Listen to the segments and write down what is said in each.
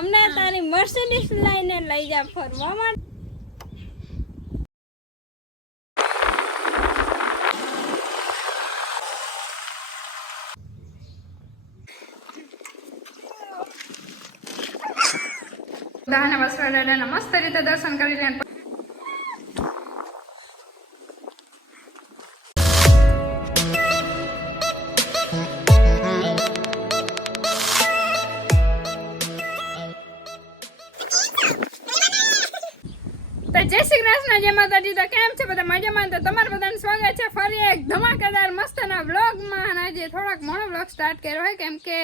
અમને તારી મર્સિડીઝ લઈને લઈ જા ફરવા માટે. બધાને વસવા દાદા મસ્ત રીતે દર્શન કરી લે. માતાજી કેમ છે બધા મજામાં? તો તમારું બધાનું સ્વાગત છે ફરી એક ધમાકેદાર મસ્તના વ્લોગમાં. અને આજે થોડાક મોડો વ્લોગ સ્ટાર્ટ કર્યો હોય, કેમ કે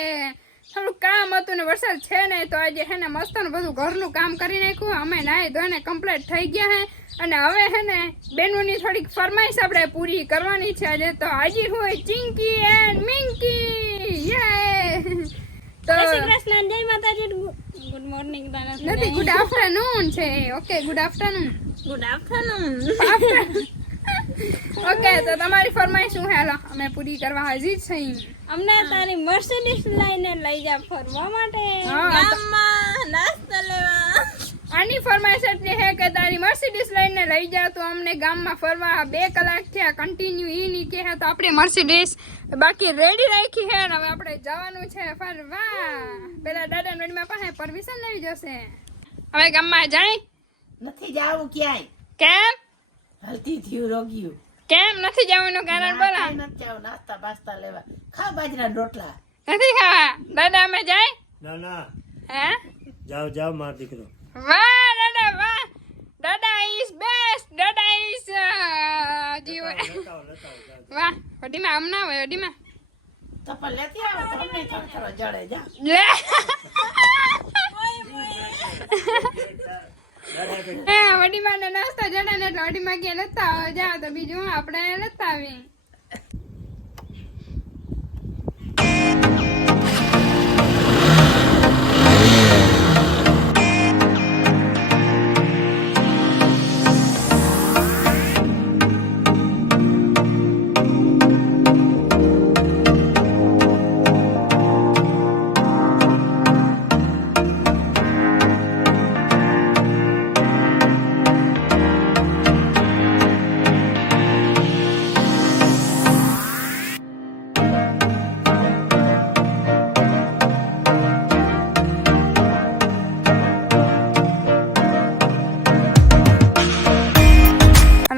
થોડુંક કામ હતું ને વરસાદ છે ને, તો આજે હે ને મસ્તનું બધું ઘરનું કામ કરી નાખ્યું. અમે નાહી ધોઈને કમ્પ્લીટ થઈ ગયા હે. અને હવે હે ને બેનોની થોડીક ફરમાઈશ આપણે પૂરી કરવાની છે આજે. તો આજે હોય ચિંકી એન્ડ મિંકી. યે તો જય માતાજી. ગુડ મોર્નિંગ નથી ગુડ આફ્ટરનૂન છે. Okay good afternoon good afternoon okay તો તમારી ફરમાઈ શું હેલો અમે પૂરી કરવા હાજર છીએ. અમને તારી મર્સિડીઝ લઈને લઈ જા ફરવા માટે. ગામમાં નાસ્તો લેવા. આની ફરમાઈશ એટલી હે કે તારી મર્સિડીઝ લઈને લઈ જા તો અમને ગામમાં ફરવા બે કલાક થયા કન્ટિન્યુ ઈ ની કે તો આપણે મર્સિડીઝ બાકી રેડી રાખી હે ને હવે આપણે જવાનું છે ફરવા. પેલા દાદા નડીમાં પાસે પરમિશન લઈ જશે. હવે ગામમાં જાય? નથી જાવું ક્યાંય. કેમ? હલતી થયું રોગ્યું. કેમ નથી જવાનું કારણ બોલા? નથી જાવું. નાસ્તા પાસ્તા લેવા. ખા બાજરા રોટલા. નથી ખાવા? દાદા અમે જાય? ના ના. હે? જાઓ જાઓ માર દીકરો. વાહ દાદા વાહ. દાદા ઇઝ બેસ્ટ દાદા ઇઝ જીવ. વાહ વડીમાં આમ ના હોય વડીમાં તપલ લેતી આવો તો અમને થોડો થોડો જડે જા. લે. વડીમાં ને નાસ્તો જડે ને એટલે વડીમાં કે નતા જાઓ તો બીજું આપણે નતા આવી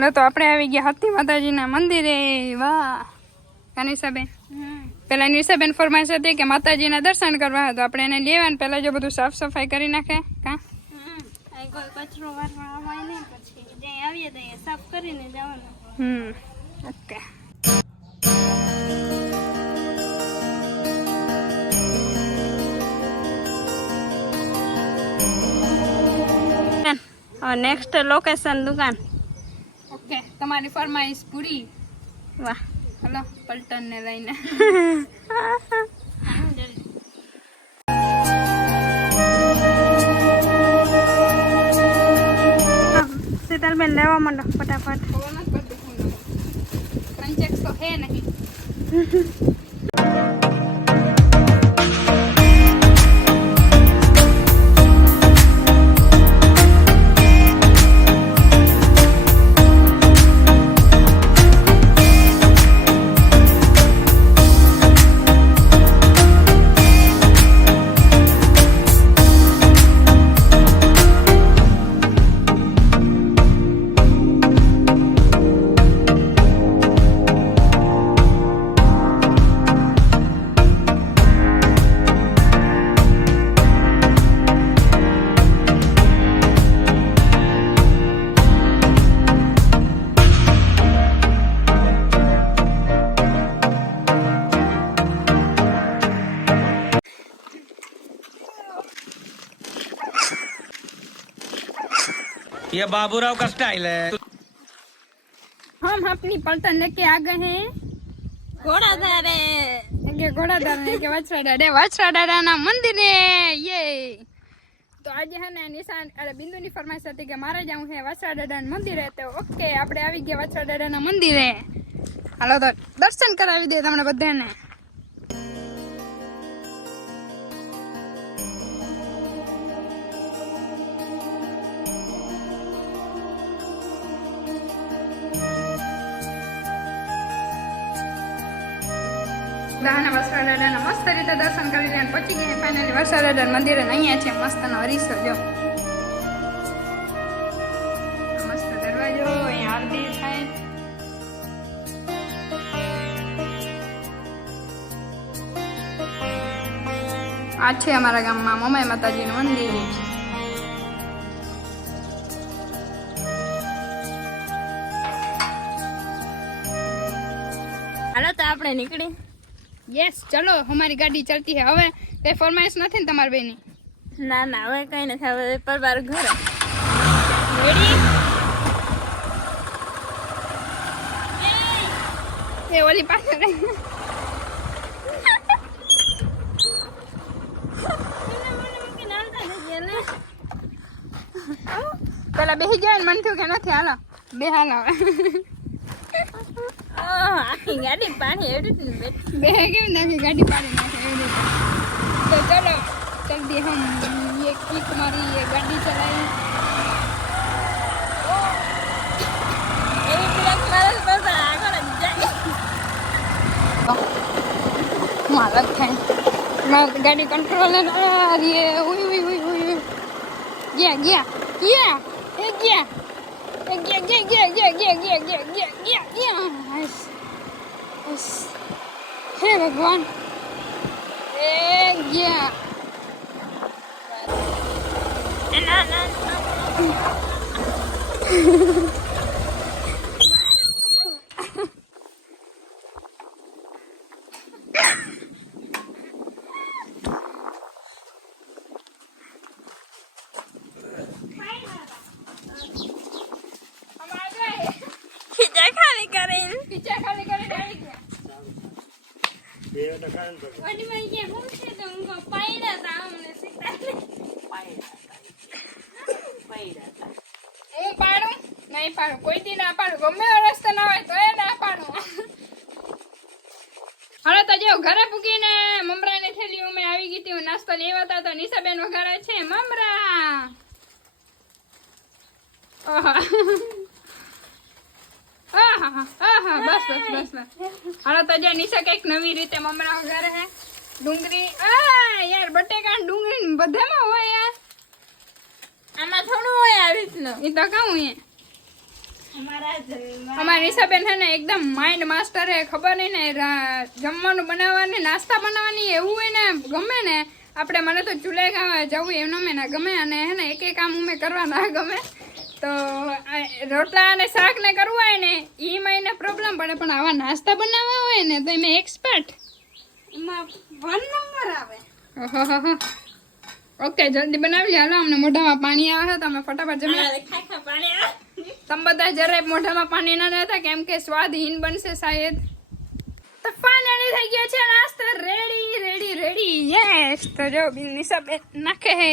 હાલો તો આપણે આવી ગયા હતી માતાજીના મંદિરે. વાહ. કનિષાબેન પેલા નિશાબેન ફરમાઈશ હતી કે માતાજીના દર્શન કરવા તો આપણે એને લેવા ને પેલા જો બધું સાફ સફાઈ કરી નાખે. કા? કચરો વારવા પછી જ્યાં આવીએ ત્યાં સાફ કરીને જવાનું. હમ. ઓકે. નેક્સ્ટ લોકેશન દુકાન. ઓકે તમારી ફરમાઈશ પૂરી? વાહ. હલો પલટન ને લઈને શીતલબેન લેવા માંડો ફટાફટ. ક્રંચેક્સ તો હે નહીં. बाबूराव का स्टाइल है हम अपनी पलटन लेके आ गए हैं ઘોડા ધારે કે ઘોડાદાર ને કે વછરા દાદા વછરા દાદાના મંદિરે યે તો આજે હે ને નિશાન અરે બિંદુની ફરમાઈશ હતી કે મારે જવું છે વછરા દાદાના મંદિરે તો ઓકે આપણે આવી ગયા વછરા દાદાના મંદિરે હાલો તો દર્શન કરાવી દે તમને બધાને વરસાદ મસ્ત રીતે દર્શન કરી અને પહોંચી ગયા ફાઇનલી વરસાદ દાદા મંદિર અહીંયા છે મસ્તનો હરીસો જો. મસ્ત દરવાજો, અહીંયા આ છે અમારા ગામમાં મમાઈ માતાજીનું મંદિર. હાલો તો આપણે નીકળી. યસ ચલો અમારી ગાડી ચાલતી હે. હવે કઈ ફરમાઈશ નથી ને તમારી બેની? ના ના હવે કઈ નથી. હવે પરવાર ઘરે. રેડી એ ઓલી પાછળ પેલા બેસી જાય ને મને થયું કે નથી હાલો. બે હાલો આખી ગાડી પાણી એવી રીતે બેઠી બે કેવી નાખી ગાડી પાડી નાખે એવી રીતે તો ચલો જલ્દી હમ ये किक मारी ये गाड़ी चलाई એવી બ્રેક મારે તો બસ આગળ જ જાય મારા થાય મારી ગાડી કંટ્રોલ આ રે ઉઈ ઉઈ ઉઈ ઉઈ ગયા ગયા ગયા એ ગયા એ ગયા ગયા ગયા ગયા ગયા ગયા ગયા ગયા Nice. Nice. Hey everyone. And yeah. And, that and, and. કરીને ખાલી કરીને ડાળી ગયા બે ટકા ને પછી. વડીમાં કે હું છે તો હું પાયડા તા અમને સીતાને. હું પાડું? નહીં પાડું. કોઈ દી ના પાડું. ગમે રસ્તો ના હોય તો એ ના પાડું. હવે તો જો ઘરે પૂગીને મમરાની થેલી અમે આવી ગઈ હતી. હું નાસ્તો લેવા હતા. તો નિશાબેન વઘારે છે. મમરા! આહા. આહા, આહા, બસ બસ બસ બસ હવે તો જો નિશા કંઈક નવી રીતે મમરા વઘારે છે ડુંગળી આ યાર બટેકા ને ડુંગળી ને બધામાં હોય યાર આમાં થોડું હોય આવી રીતનું એ તો કહું એ અમારા જન્મ અમારા નિશાબેન છે ને એકદમ માઇન્ડ માસ્ટર હે ખબર નહીં ને રા- જમવાનું બનાવવાની નાસ્તા બનાવવાની એવું હોય ને ગમે ને આપણે મને તો ચૂલે ગાવા જવું એમનો મેં ના ગમે અને હે ને એક એક કામ ઉમે કરવા ના ગમે તો રોટલા અને શાક ને કરવું હોય ને એમાં એને પ્રોબ્લેમ પડે પણ આવા નાસ્તા બનાવવા હોય ને તો એમાં એક્સપર્ટ એમાં વન નંબર આવે. ઓકે જલ્દી બનાવી લે. હાલો અમને મોઢામાં પાણી આવે છે તો અમે ફટાફટ જમી તમે બધા જરાય મોઢામાં પાણી ના રહેતા કેમ કે સ્વાદહીન બનશે શાયદ. તો ફાઇનલી થઈ ગયો છે નાસ્તો. રેડી રેડી રેડી યસ તો જો નિશા બે નાખે હે.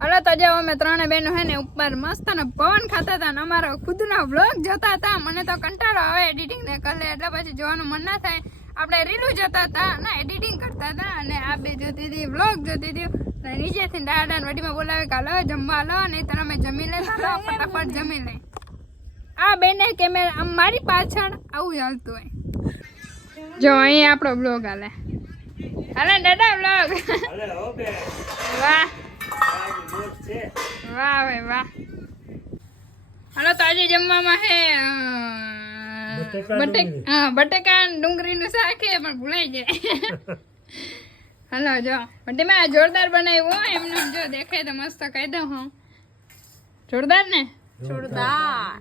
હલો તો જો અમે ત્રણે બેનો હે ને ઉપર મસ્ત ને પવન ખાતા હતા ને અમારો ખુદનો વ્લોગ જોતા હતા. મને તો કંટાળો આવે એડિટિંગ ને કરે એટલે પછી જોવાનું મન ના થાય. આપણે રીલું જોતા હતા ના એડિટિંગ કરતા હતા અને આ બે જોતી હતી વ્લોગ જોતી હતી. નીચેથી દાદા વડીમાં બોલાવે કે હાલો જમવા લો નહીં તો અમે જમી લઈ લો ફટાફટ જમી લે. આ બેને કેમેરા આમ મારી પાછળ આવું હાલતું હોય. જો અહીં આપણો બ્લોગ હાલે. હાલે દાદા બ્લોગ વાહ. વાહ ભાઈ વાહ. હાલો તો આજે જમવામાં હે બટેકા ડુંગળી. હા બટેકા ડુંગળીનું શાક છે પણ ભૂલાઈ જાય. હલો જો. બટેમાં આ જોરદાર બનાવ્યું એમને જો દેખાય તો મસ્ત કહી દઉં હું. જોરદાર ને? જોરદાર.